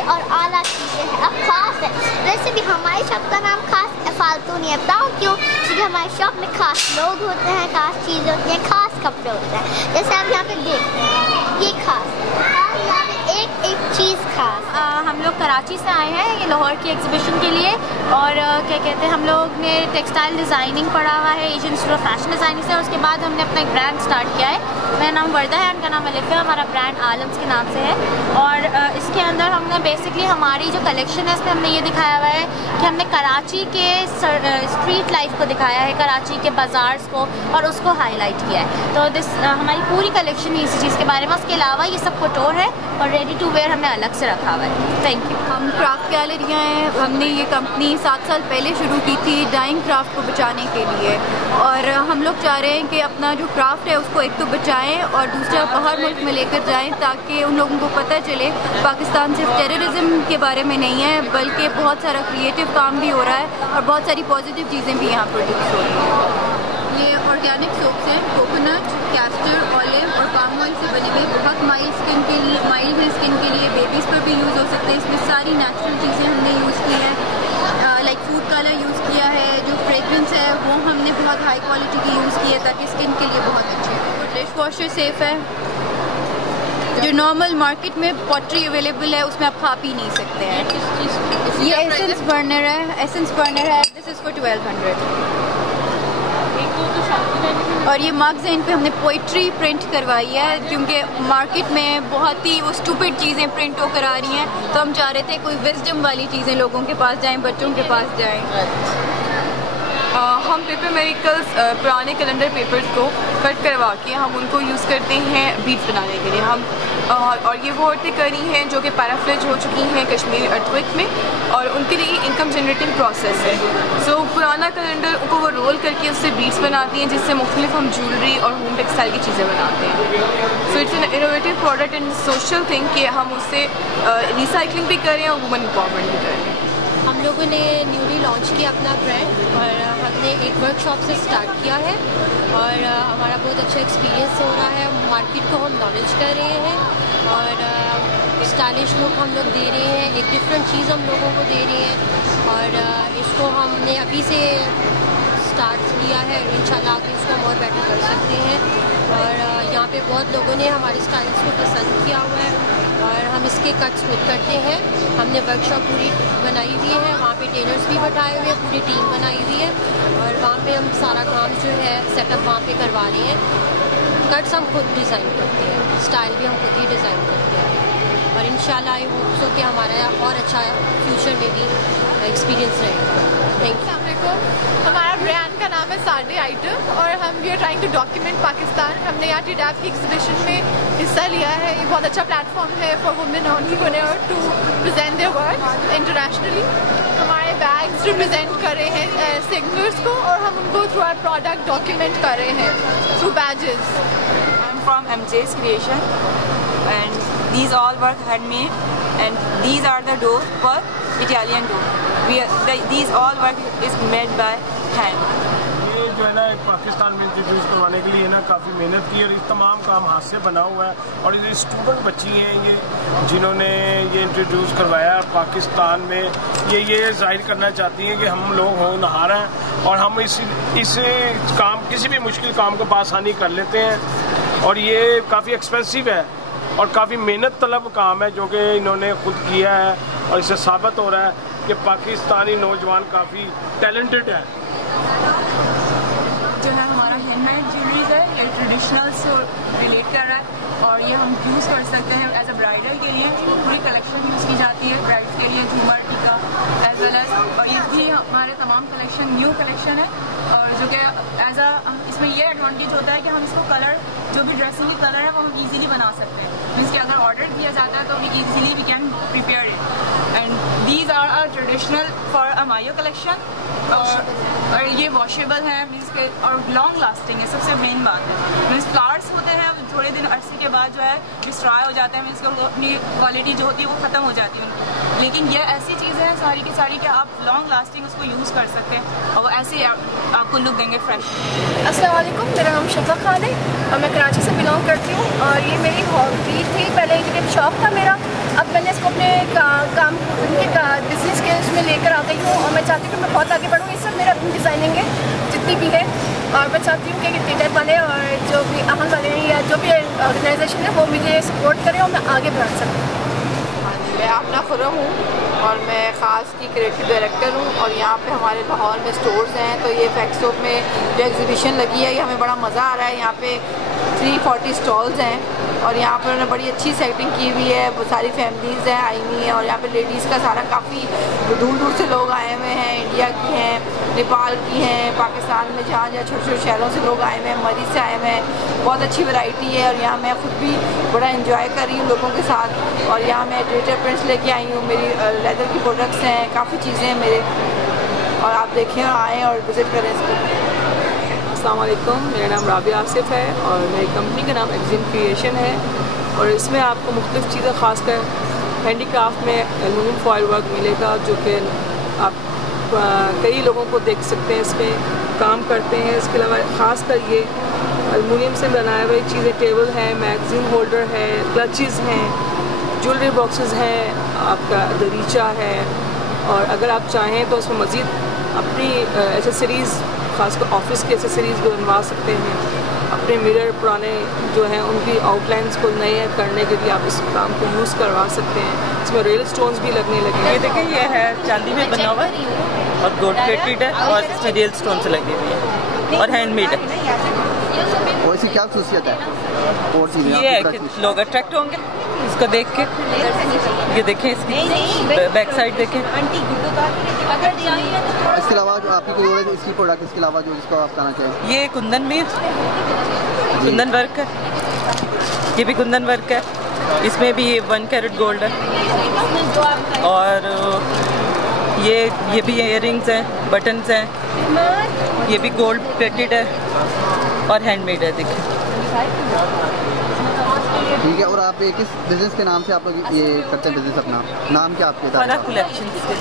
अच्छी और आला चीज़ें हैं, अब खास है। वैसे भी हमारी शॉप का नाम खास फालतू नहीं है, बताऊँ क्यों? क्योंकि हमारी शॉप में खास लोग होते हैं, खास चीज़ें होती हैं, खास कपड़े होते हैं। जैसे आप यहाँ पे देखते हैं ये खास है और यहाँ पे एक चीज़ खास। हम लोग कराची से आए हैं ये लाहौर की एग्जीबिशन के लिए, और क्या कहते हैं हम लोग ने टेक्सटाइल डिज़ाइनिंग पढ़ा हुआ है Asian institute of fashion designing से। उसके बाद हमने अपना एक ब्रांड स्टार्ट किया है। मेरा नाम वर्दा है, उनका नाम अलिफ है। हमारा ब्रांड आलम्स के नाम से है, और इसके अंदर हमने बेसिकली हमारी जो कलेक्शन है इसमें हमने ये दिखाया हुआ है कि हमने कराची के स्ट्रीट लाइफ को दिखाया है, कराची के बाज़ार्स को, और उसको हाईलाइट किया है। तो हमारी पूरी कलेक्शन ही इसी चीज़ के बारे में। उसके अलावा ये सब कोटोर है और रेडी टू वेयर हमने अलग से रखा हुआ है। Thank you. हम क्राफ्ट गैलरियाँ हैं, हमने ये कंपनी 7 साल पहले शुरू की थी डाइंग क्राफ्ट को बचाने के लिए, और हम लोग चाह रहे हैं कि अपना जो क्राफ्ट है उसको एक तो बचाएं और दूसरा बाहर मुल्क में लेकर जाएं, ताकि उन लोगों को पता चले पाकिस्तान सिर्फ टेररिज्म के बारे में नहीं है, बल्कि बहुत सारा क्रिएटिव काम भी हो रहा है और बहुत सारी पॉजिटिव चीज़ें भी यहाँ प्रोड्यूस हो रही हैं। ये ऑर्गेनिक सोप्स हैं, कोकोनट, कैस्टर, ऑलिव और पाम ऑयल से बने हुए, बहुत माइल्ड स्किन के लिए, बेबीज़ पर भी यूज़ हो सकते हैं। इसमें सारी नेचुरल चीज़ें हमने यूज़ की हैं, लाइक फूड कलर यूज़ किया है, जो फ्रेगरेंस है वो हमने बहुत हाई क्वालिटी की यूज़ की है ताकि स्किन के लिए बहुत अच्छी है। डिश वॉशर सेफ़ है, जो नॉर्मल मार्केट में पॉटरी अवेलेबल है उसमें आप खा पी नहीं सकते हैं। ये एसेंस बर्नर है, दिस इज़ फॉर 1200। और ये मग्स हैं, इन पे हमने पोइट्री प्रिंट करवाई है, क्योंकि मार्केट में बहुत ही वो स्टूपिड चीज़ें प्रिंट होकर आ रही हैं, तो हम चाह रहे थे कोई विजडम वाली चीज़ें लोगों के पास जाएं, बच्चों के पास जाएं। हम पेपर मेरिकल्स पुराने कैलेंडर पेपर्स को कट करवा के हम उनको यूज़ करते हैं बीड्स बनाने के लिए। हम और ये वो औरतें करी हैं जो कि पैराफ्लेज हो चुकी हैं कश्मीरी अर्थक्वेक में, और उनके लिए इनकम जनरेटिंग प्रोसेस है। सो पुराना कैलेंडर उनको वो रोल करके उससे बीड्स बनाती हैं, जिससे मुख्तलिफ हम ज्वेलरी और होम टेक्सटाइल की चीज़ें बनाते हैं। So it's an innovative product and social thing कि हम उससे रिसाइकलिंग भी करें और वुमेन एम्पावरमेंट भी करें। हम लोगों ने न्यूली लॉन्च किया अपना ब्रांड, और हमने एक वर्कशॉप से स्टार्ट किया है, और हमारा बहुत अच्छा एक्सपीरियंस हो रहा है। मार्केट को हम नॉलेज कर रहे हैं, और स्टाइलिश लुक हम लोग दे रहे हैं, एक डिफरेंट चीज़ हम लोगों को दे रहे हैं, और इसको हमने अभी से स्टार्ट किया है, इंशाल्लाह आगे इसको हम और बेटर कर सकते हैं। और यहाँ पे बहुत लोगों ने हमारे स्टाइल्स को पसंद किया हुआ है, और हम इसके कट्स खुद करते हैं। हमने वर्कशॉप पूरी बनाई हुई है, वहाँ पे टेलर्स भी बैठाए हुए हैं, पूरी टीम बनाई हुई है, और वहाँ पे हम सारा काम जो है सेटअप वहाँ पे करवा रहे हैं। कट्स हम खुद डिज़ाइन करते हैं, स्टाइल भी हम खुद ही डिज़ाइन करते हैं, और इंशाल्लाह आई होप सो कि हमारा और अच्छा फ्यूचर में भी एक्सपीरियंस रहेगा। Thank you. हमारा ब्रांड का नाम है साडे आइटम, और हम we are trying to document Pakistan. हमने यहाँ टीडैप की एग्जीबिशन में हिस्सा लिया है। ये बहुत अच्छा प्लेटफॉर्म है for women entrepreneur to present their work internationally. हमारे बैग्स रिप्रेजेंट कर रहे हैं सिंगर्स को, और हम उनको थ्रू आवर प्रोडक्ट डॉक्यूमेंट कर रहे हैं through badges. I am from MJ's Creation, and these all work handmade, and these are the doors for Italian door. These all work is made by hand. ये जो है ना पाकिस्तान में introduce करवाने के लिए ना काफ़ी मेहनत की, और ये तमाम काम हाथ से बना हुआ है, और ये स्टूडेंट बच्ची हैं ये जिन्होंने ये इंट्रोड्यूस करवाया पाकिस्तान में। ये जाहिर करना चाहती हैं कि हम लोग होनहार हैं, और हम इस काम किसी भी मुश्किल काम को आसानी कर लेते हैं, और ये काफ़ी एक्सपेंसिव है और काफ़ी मेहनत तलब काम है जो कि इन्होंने खुद किया है, और इससे साबित हो रहा है कि पाकिस्तानी नौजवान काफ़ी टैलेंटेड है। जो है हमारा हैंडमेड ज्वेलरीज है, ये ट्रेडिशनल से रिलेट कर रहा है, और ये हम यूज़ कर सकते हैं एज अ ब्राइडल के लिए। पूरी कलेक्शन यूज़ की जाती है ब्राइड्स के लिए, झूमर, टीका एज वेल एज, और ये भी हमारे तमाम कलेक्शन न्यू कलेक्शन है, और जो कि एज अ इसमें ये एडवांटेज होता है कि हम इसको कलर जो भी ड्रेसिंग की कलर है वो हम इजीली बना सकते हैं। मीन्स कि अगर ऑर्डर दिया जाता है तो easily we can prepare it, and these are traditional for a mayo collection. और ये वॉश वॉशेबल है मीन्स के और लॉन्ग लास्टिंग है, सबसे मेन बात है। मीन्स फ्लावर्स होते हैं थोड़े दिन अरसे के बाद जो है डिस्ट्रॉय हो जाते हैं, मीन्स वो अपनी क्वालिटी जो होती है वो ख़त्म हो जाती है उनकी। लेकिन ये ऐसी चीज़ें हैं सारी की सारी कि आप लॉन्ग लास्टिंग उसको यूज़ कर सकते हैं और वो ऐसे आपको लुक देंगे फ्रेश। अस्सलाम वालेकुम, मेरा नाम शफ़ा खान है और मैं कराची से बिलोंग करती हूँ और ये मेरी हॉबी थी। पहले ये शौक़ था मेरा, अब मैंने इसको अपने काम उनके बिजनेस के उसमें लेकर आ गई हूँ और मैं चाहती हूँ कि मैं बहुत आगे बढ़ूँ। ये सब मेरा अपनी डिज़ाइनिंग है जितनी भी है और मैं चाहती हूँ कि टीचर वाले और जो भी अहम वाले या जो भी ऑर्गेनाइजेशन है वो मुझे सपोर्ट करें और मैं आगे बढ़ सकूँ। मैं अपना खुरम हूँ और मैं ख़ास की क्रिएटिव डायरेक्टर हूँ और यहाँ पे हमारे लाहौर में स्टोर्स हैं। तो ये फैक्सोप में जो एग्जीबिशन लगी है ये हमें बड़ा मज़ा आ रहा है। यहाँ पे 340 स्टॉल्स हैं और यहाँ पर उन्होंने बड़ी अच्छी सेटिंग की हुई है, वो सारी फैमिलीज़ हैं आई हुई हैं और यहाँ पे लेडीज़ का सारा काफ़ी दूर दूर से लोग आए हुए हैं, इंडिया की हैं, नेपाल की हैं, पाकिस्तान में जहाँ जहाँ छोटे छोटे शहरों से लोग आए हुए हैं, मरी से आए हुए हैं। बहुत अच्छी वैरायटी है और यहाँ मैं ख़ुद भी बड़ा इंजॉय कर रही हूँ लोगों के साथ। और यहाँ मैं डिजिटल प्रिंट्स लेके आई हूँ, मेरी लेदर की प्रोडक्ट्स हैं, काफ़ी चीज़ें हैं मेरे, और आप देखें आएँ और विज़िट करें इसको। अस्सलाम वालेकुम, मेरा नाम राबिया आसिफ है और मेरी कंपनी का नाम एक्जिम क्रिएशन है और इसमें आपको मुख्तलिफ़ चीज़ें ख़ासकर हैंडीक्राफ्ट में एल्युमिनियम फॉयल वर्क मिलेगा जो कि आप कई लोगों को देख सकते हैं इसमें काम करते हैं। इसके अलावा ख़ासकर ये एल्युमिनियम से बनाए हुए चीज़ें, टेबल है, मैगज़ीन होल्डर है, क्लचेज़ हैं, ज्वेलरी बॉक्सेस हैं, आपका दरीचा है और अगर आप चाहें तो उसमें मज़ीद अपनी एसेसरीज़ खासकर ऑफिस की एसेसरीज़ भी बनवा सकते हैं। अपने मिरर पुराने जो हैं उनकी आउटलाइंस को नए करने के लिए आप इस काम को यूज़ करवा सकते हैं। इसमें रेल स्टोन्स भी लगने लगे। ये देखिए ये है चांदी में बना हुआ है और गोल्ड प्लेटेड है और इसमें रियल स्टोन से लगे हुए हैं और हैंडमेड है। और इसकी क्या खासियत है? और चीज़ें ये है कि लोग अट्रैक्ट होंगे इसको देख के। ये देखें इसकी बैक साइड देखें। इसके अलावा जो आपकी कोई और इसकी प्रोडक्ट इसके अलावा जो जिसको आप कहना चाहें? ये कुंदन भी कुंदन वर्क है, ये भी कुंदन वर्क है, इसमें भी 1 कैरेट गोल्ड है और ये भी इयररिंग्स हैं, बटन्स हैं, ये भी गोल्ड प्लेटेड है और हैंडमेड है। देखिए ठीक है। और आप किस बिजनेस के नाम से आप लोग ये करते हैं बिजनेस अपना? नाम क्या आपके? फरा कलेक्शंस के।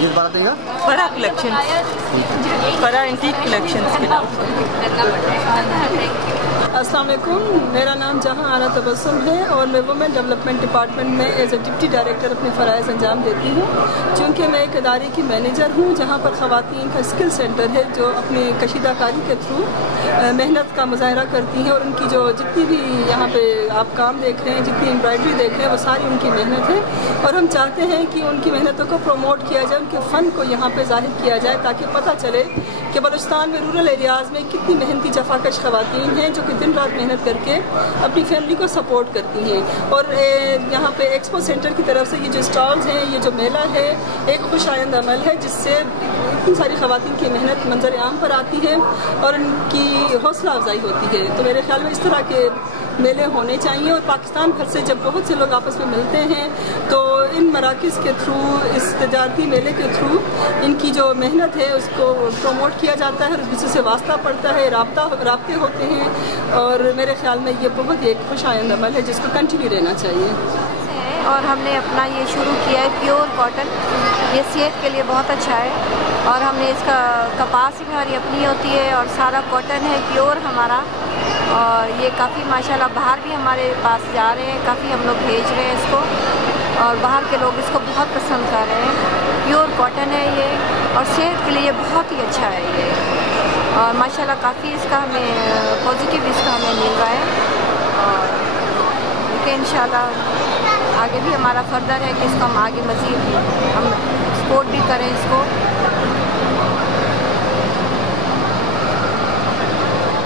जिस बात देगा फरा कलेक्शंस, फरा एंटीक कलेक्शंस के नाम से। अस्सलाम वालेकुम, मेरा नाम जहां आरा तबस्सुम है और मैं वुमेन डेवलपमेंट डिपार्टमेंट में एज ए डिप्टी डायरेक्टर अपने फ़राइज़ अंजाम देती हूँ। चूँकि मैं एक इदारे की मैनेजर हूँ जहाँ पर ख़वातीन का स्किल सेंटर है जो अपने कशीदाकारी के थ्रू मेहनत का मुजाहरा करती हैं और उनकी जो जितनी भी यहाँ पे आप काम देख रहे हैं, जितनी एम्ब्रॉयडरी देख रहे हैं, वो सारी उनकी मेहनत है और हम चाहते हैं कि उनकी मेहनतों को प्रमोट किया जाए, उनके फ़न को यहाँ पर ज़ाहिर किया जाए ताकि पता चले कि बलूचिस्तान में रूरल एरियाज़ में कितनी मेहनती जफाकश ख़वातीन हैं जो कि दिन रात मेहनत करके अपनी फैमिली को सपोर्ट करती हैं। और यहाँ पे एक्सपो सेंटर की तरफ से ये जो स्टॉल्स हैं, ये जो मेला है, एक खुशायंद अमल है जिससे इतनी सारी ख़वातीन की मेहनत मंजर आम पर आती है और उनकी हौसला अफजाई होती है। तो मेरे ख्याल में इस तरह के मेले होने चाहिए और पाकिस्तान भर से जब बहुत से लोग आपस में मिलते हैं तो इन मराकज़ के थ्रू, इस तजारती मेले के थ्रू इनकी जो मेहनत है उसको प्रमोट किया जाता है और किसी से वास्ता पड़ता है, राब्ते होते हैं और मेरे ख्याल में ये बहुत ही एक खुशायंद अमल है जिसको कंटिन्यू रहना चाहिए। और हमने अपना ये शुरू किया है प्योर कॉटन, ये सेहत के लिए बहुत अच्छा है और हमने इसका कपास भी हमारी अपनी होती है और सारा कॉटन है प्योर हमारा और ये काफ़ी माशाल्लाह बाहर भी हमारे पास जा रहे हैं, काफ़ी हम लोग भेज रहे हैं इसको और बाहर के लोग इसको बहुत पसंद कर रहे हैं। प्योर कॉटन है ये और सेहत के लिए ये बहुत ही अच्छा है ये और माशाल्लाह काफ़ी इसका हमें पॉजिटिव इसका हमें मिल रहा है और देखिए इंशाल्लाह आगे भी हमारा फर्दर है कि इसको हम आगे मज़ीद हम सपोर्ट भी करें इसको।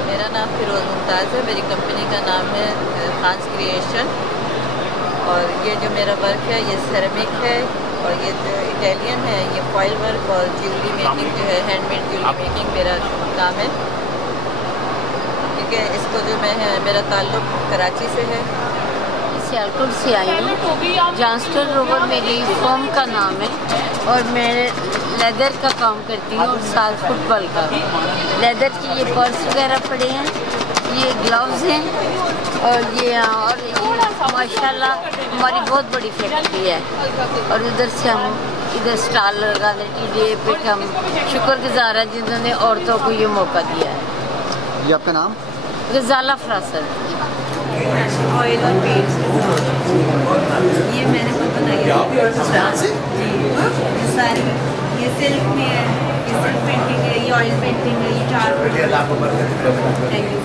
मेरा नाम फिरोज़ मुमताज़ है, मेरी कंपनी का नाम है खान्स क्रिएशन और ये जो मेरा वर्क है ये सेरेमिक है और ये जो इटालियन है ये फॉयल वर्क और ज्वेलरी मेकिंग जो है हैंडमेड ज्वेलरी मेकिंग मेरा काम है। ठीक है, इसको जो मैं है मेरा ताल्लुक़ कराची से है। सियालकोट से आई हूँ। जॉनस्टन रोवर मेरी फर्म का नाम है और लेदर का काम करती हूँ और साथ फुटबॉल का। लेदर की ये पर्स वगैरह पड़े हैं, ये ग्लव्स हैं और ये माशाल्लाह हमारी बहुत बड़ी फैक्ट्री है और उधर से हम इधर स्टॉल लगाने के लिए पे हम शुक्रगुजार हैं जिन्होंने औरतों को ये मौका दिया है। ये आपका नाम? गजाला फ्रासर। ऑयल और पेंट्स ये मैंने खुद बनाई जी, सारी ये सिल्क में है, ये सिल्क पेंटिंग है, ये ऑयल पेंटिंग है, ये चार। Thank you.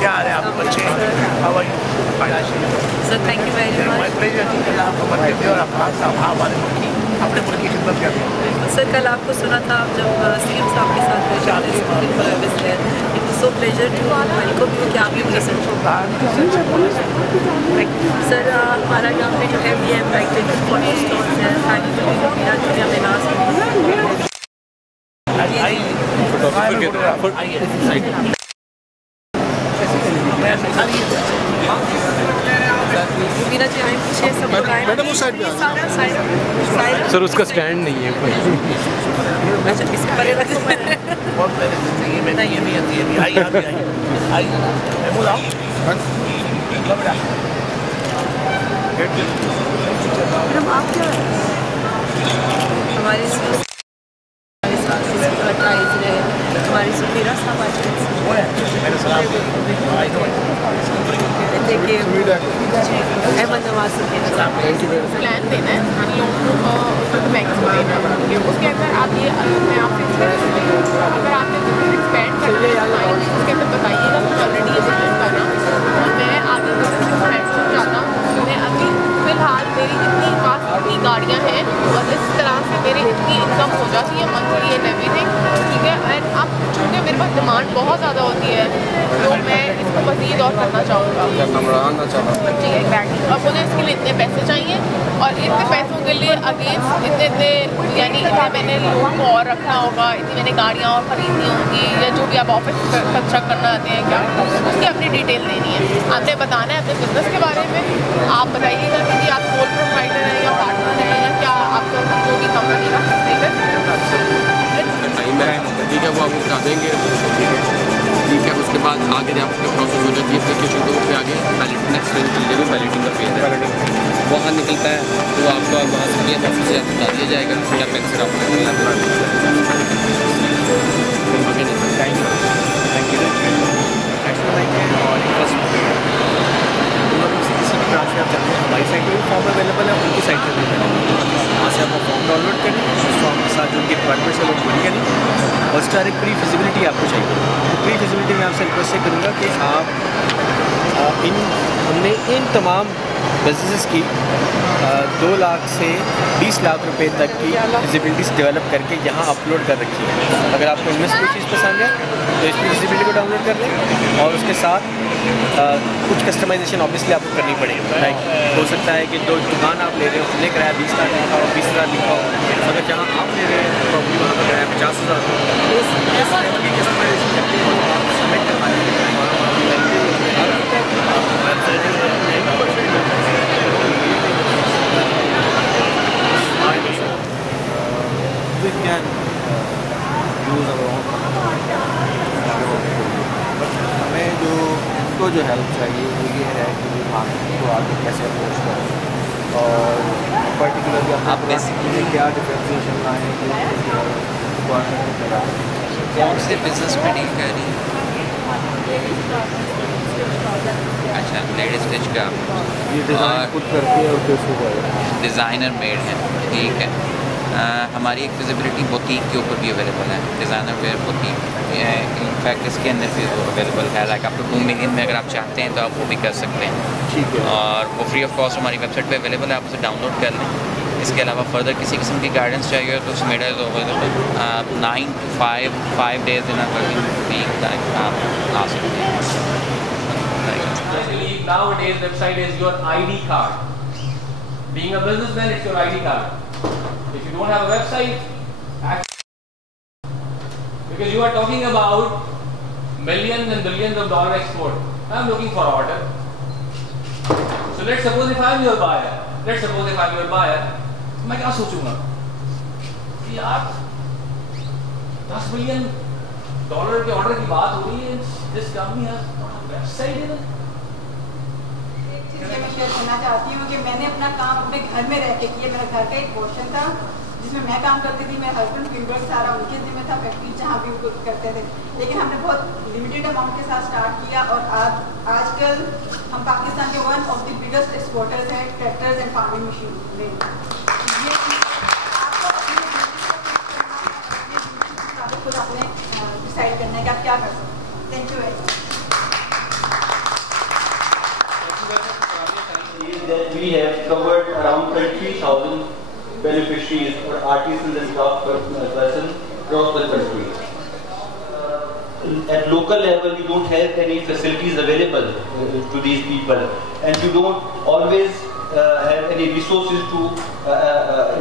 क्या है आपके बच्चे? सर थैंक यू वेरी अपने मुल्क की खिदमत करते हैं। सर कल आपको सुना था आप जब सीएम साहब के साथ बैठे so pleasure to welcome you कि आप भी मुझे सर हमारा यहाँ पे जो है we have like for stalls है मैडम उस साइड पे सर उसका स्टैंड नहीं है बहुत पहले से चाहिए मैं ये भी आती है आई आप क्या हमारे हमारी सुफीरा साहब अहमद नवाज प्लान देना है हम लोगों को मैक्स देना है उसके अंदर आप ये मैं आपसे अगर आपने एक्सपेंड करना है उसके अंदर बताइएगा मैं ऑलरेडी ये बिजनेस कर रहा हूँ और मैं आगे बिजनेस एक्सपेंशन चाहता हूँ। मैं अभी फ़िलहाल मेरी इतनी पास इतनी गाड़ियाँ हैं और इस तरह से मेरी इतनी इनकम हो जाती है मंथली एंड एवरीथिंग, ठीक है। एंड अब चूँकि मेरे पास डिमांड बहुत ज़्यादा होती है तो मैं इसको मज़ीद और करना चाहूँगा जी एग्जैक्टली। अब मुझे इसके लिए इतने पैसे चाहिए और इतने पैसों के लिए अगेंस्ट इतने यानी इतने मैंने लोगों को और रखना होगा, इतनी मैंने गाड़ियाँ और ख़रीदनी होंगी या जो भी आप ऑफिस कंस्ट्रक्ट करना आते हैं क्या उसकी अपनी डिटेल देनी है। आपने बताना है अपने बिजनेस के बारे में, आप बताइएगा कि आप सोल प्रोवाइडर हैं या पार्टनर हैं या क्या आपका जो भी कंपनी का टाइम है, ठीक है, वो आपको बता देंगे, ठीक है। उसके बाद आगे जब आपका प्रोसेस हो जाती है एप्लीकेशन के ऊपर आगे नेक्स्ट फेज चल जाएगा, बैलेटिंग का फेज है, वहाँ निकलता है तो आपका वहाँ से ऑफिस से आपको बता दिया जाएगा क्या पैसे आपको हमारी साइट पर भी फॉर्म अवेलेबल है, उनकी साइट पर भी अवेलेबल है। वहाँ से आपको फॉर्म डाउनलोड करें, उस फॉर्म के साथ जो उनकी रिक्वायरमेंट्स है वो पूरी करें और उसका एक प्री फिजिबिलिटी आपको चाहिए। तो प्री फिजिबिलिटी में आपसे रिक्वेस्ट ये करूँगा कि आप हमने इन तमाम बिजनेस की 2 लाख से 20 लाख रुपए तक की फिजिबिलिटीज डेवलप करके यहाँ अपलोड कर रखी है। अगर आपको इनमें से कोई चीज़ पसंद है तो इस फिजिबिलिटी को डाउनलोड कर लें और उसके साथ कुछ कस्टमाइजेशन ऑब्वियसली आपको करनी पड़ेगी। लाइक हो सकता है कि जो दुकान आप ले रहे हो उसने किराया 20 लाख लिखा हो, 20 लाख लिखा हो, अगर जहाँ आप ले रहे हैं प्रॉपर्टी वहाँ पर किराया 50,000 तो उस लेवल की कस्टमाइजेशन करके आप सबमिट करवाने we can use our own हमें जो इनको जो हेल्प चाहिए वो ये है कि मार्केट को आगे कैसे अप्रोच करें और पर्टिकुलरली आप बेसिकली क्या डिफरेंशिएशन लाएँ कौन से बिजनेस में डील कर रही है? अच्छा, लेडीज स्टिच का ये डिज़ाइन खुद करती है और कैसे जाएगा डिज़ाइनर मेड है, ठीक है। हमारी एक विजिबिलिटी बुटीक के ऊपर भी अवेलेबल है, डिज़ाइनर वेयर बुटीक, इनफैक्ट इसके अंदर भी अवेलेबल है। लाइक आपको 2 मिलियन में अगर आप चाहते हैं तो आप वो भी कर सकते हैं, ठीक है। और वो फ्री ऑफ कॉस्ट हमारी वेबसाइट पे अवेलेबल है, आप उसे डाउनलोड कर लें। इसके अलावा फर्दर किसी किस्म की गाइडेंस चाहिए तो मेरा is available 9 to 5 days in a working week time आप आ सकते हैं। Nowadays, website is your ID card. Being a businessman, it's your ID card. If you don't have a website, because you are talking about millions and billions of dollar export, I'm looking for order. So let's suppose if I'm your buyer. तो मैं क्या सोचूंगा कि यार $10 billion के order की बात हो रही है, दिस कंपनी हैज वेबसाइट है। मैं शेयर करना चाहती हूँ कि मैंने अपना काम अपने घर में रह के किया। मेरा घर का एक पोर्शन था जिसमें मैं काम करती थी, मेरे हस्बैंड फील्ड सारा उनके जिम्मे था, फैक्ट्री जहाँ भी वो करते थे। लेकिन हमने बहुत लिमिटेड अमाउंट के साथ स्टार्ट किया और आजकल हम पाकिस्तान के one of the biggest exporters हैं ट्रैक्टर्स एंड फार्मिंग मशीन में। आपको खुद अपने डिसाइड करना है कि आप क्या कर सकते हैं। Thank you very much. That we have covered around 33,000 beneficiaries or artisans and craft persons across the country. At local level, you don't have any facilities available to these people, and you don't always have any resources to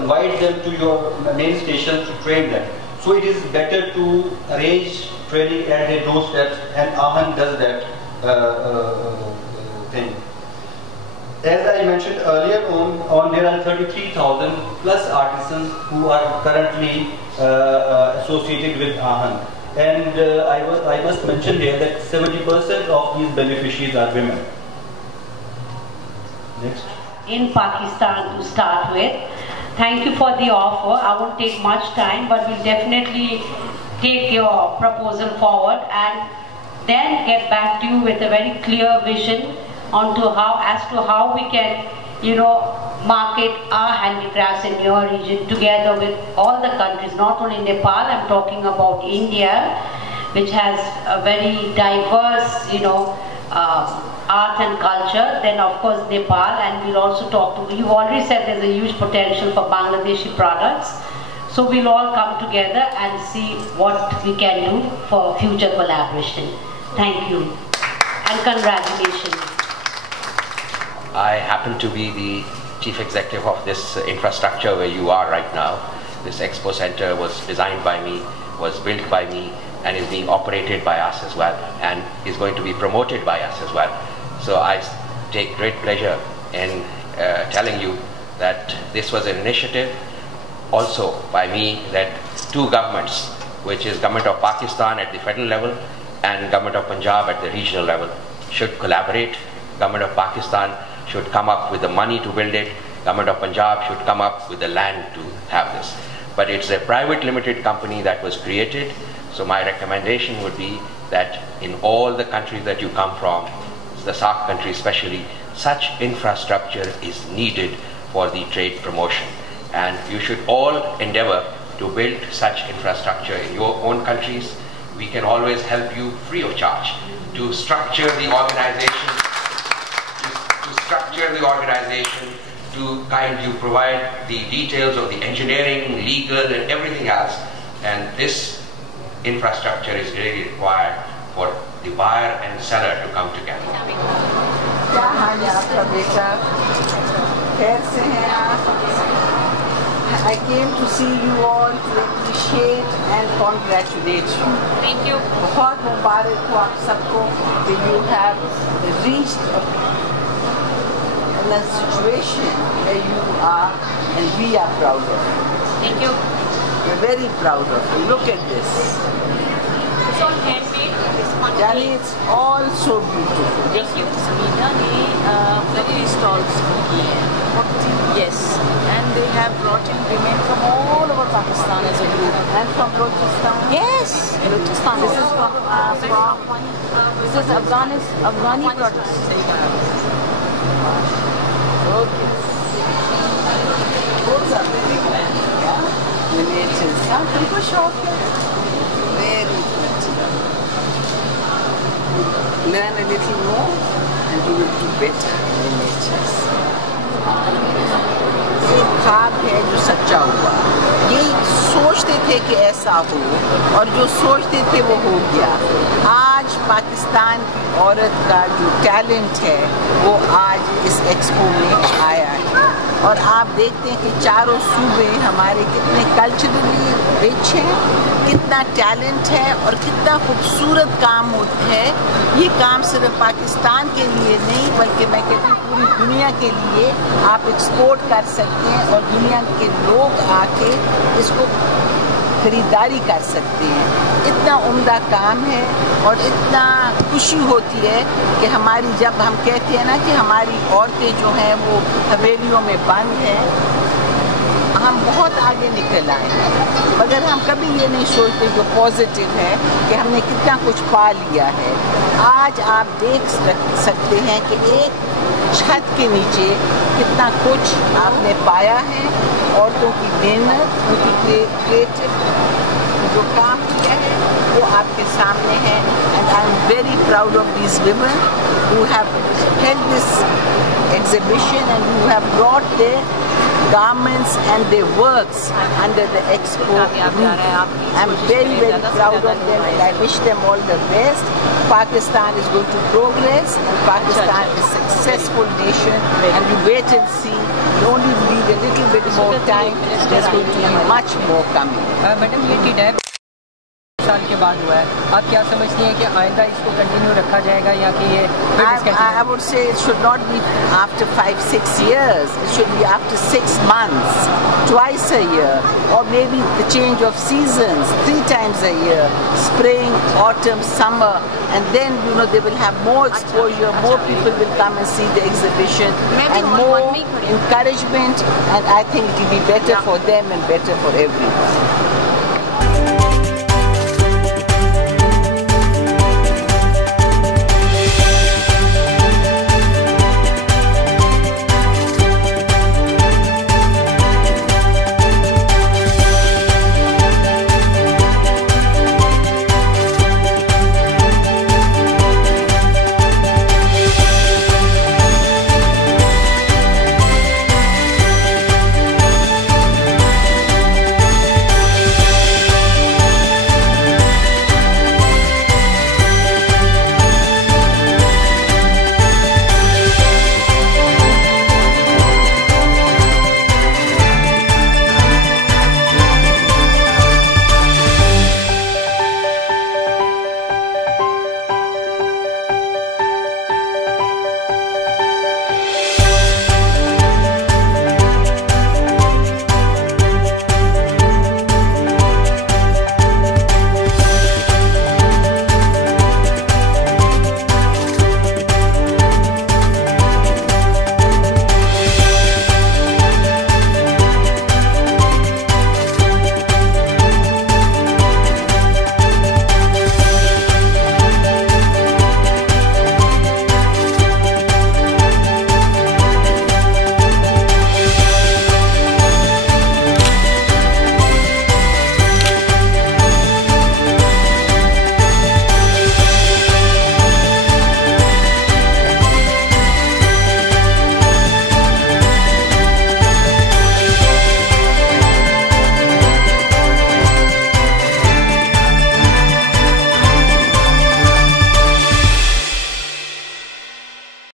invite them to your main station to train them. So it is better to arrange training at their doorsteps, and Ahan does that thing. As I mentioned earlier on there are 33,000 plus artisans who are currently associated with Ahan, and I must mention here that 70% of these beneficiaries are women. Next. In Pakistan to start with. Thank you for the offer. I won't take much time, but we'll definitely take your proposal forward and then get back to you with a very clear vision as to how we can, market our handicrafts in your region together with all the countries, not only Nepal. I'm talking about India, which has a very diverse, art and culture. Then of course Nepal, and we'll also talk to. You've already said there's a huge potential for Bangladeshi products. So we'll all come together and see what we can do for future collaboration. Thank you and congratulations. I happen to be the chief executive of this infrastructure where you are right now. This expo center was designed by me, was built by me, and is being operated by us as well, and is going to be promoted by us as well. So I take great pleasure in telling you that this was an initiative also by me that two governments, which is Government of Pakistan at the federal level and Government of Punjab at the regional level, should collaborate. Government of Pakistan should come up with the money to build it. Government of Punjab should come up with the land to have this. But it's a private limited company that was created. So my recommendation would be that in all the countries that you come from, the SAARC countries especially, such infrastructure is needed for the trade promotion. And you should all endeavor to build such infrastructure in your own countries. We can always help you free of charge to structure the organization, to kind you provide the details of the engineering, legal and everything else. And this infrastructure is really required for the buyer and seller to come together. क्या हाल है आपका बेटा? खैर से हैं आप? I came to see you all to appreciate and congratulate you. Thank you. बहुत मुबारक हो आप सबको कि you have reached a situation where you are, and we are proud of you. Thank you. We're very proud of you. Look at this. It's all handmade. Yani it's all so beautiful. Thank you. Samina ने floppy stalls किए हैं. Yes, and they have brought in women from all over Pakistan as a group. And from Balochistan? Yes, Balochistan. This is from Afghani products. Okay. Those are very good. Miniatures. तुमको शौक है? Very good. Learn a little more and you will do better in miniatures. ये ख्वाब है जो सच्चा हुआ. ये सोचते थे कि ऐसा हो और जो सोचते थे वो हो गया. आज पाकिस्तान की औरत का जो टैलेंट है वो आज इस एक्सपो में आया है. और आप देखते हैं कि चारों सूबे हमारे कितने कल्चरली रिच हैं, कितना टैलेंट है और कितना खूबसूरत काम होता है। ये काम सिर्फ पाकिस्तान के लिए नहीं बल्कि मैं कहती हूँ पूरी दुनिया के लिए आप एक्सपोर्ट कर सकते हैं और दुनिया के लोग आके इसको खरीदारी कर सकते हैं। इतना उम्दा काम है और इतना खुशी होती है कि हमारी, जब हम कहते हैं ना कि हमारी औरतें जो हैं वो हवेलियों में बंद हैं, हम बहुत आगे निकल आए हैं, मगर हम कभी ये नहीं सोचते जो पॉजिटिव है कि हमने कितना कुछ पा लिया है। आज आप देख सकते हैं कि एक छत के नीचे कितना कुछ आपने पाया है। औरतों की मेहनत, उनकी क्रिएटिव जो काम किया है वो आपके सामने है। And I am very proud of these women who have held this exhibition and who have brought their garments and their works under the expo roof. I'm very, very proud of them and I wish them all the best. Pakistan is going to progress and Pakistan is a successful nation, and you wait and see. You only need a little bit more time. There's going to be much more coming. Madam, ये TDAP साल के बाद हुआ है, आप क्या समझती हैं कि आइंदा इसको कंटिन्यू रखा जाएगा या कि ये I would say it should not be after 5-6 years. It should be after 6 months, twice a year, or maybe the change of seasons 3 times a year, spring, autumn, summer, and then they will have more exposure, more people will come and see the exhibition, and more encouragement, and I think it will be better for them and better for everyone.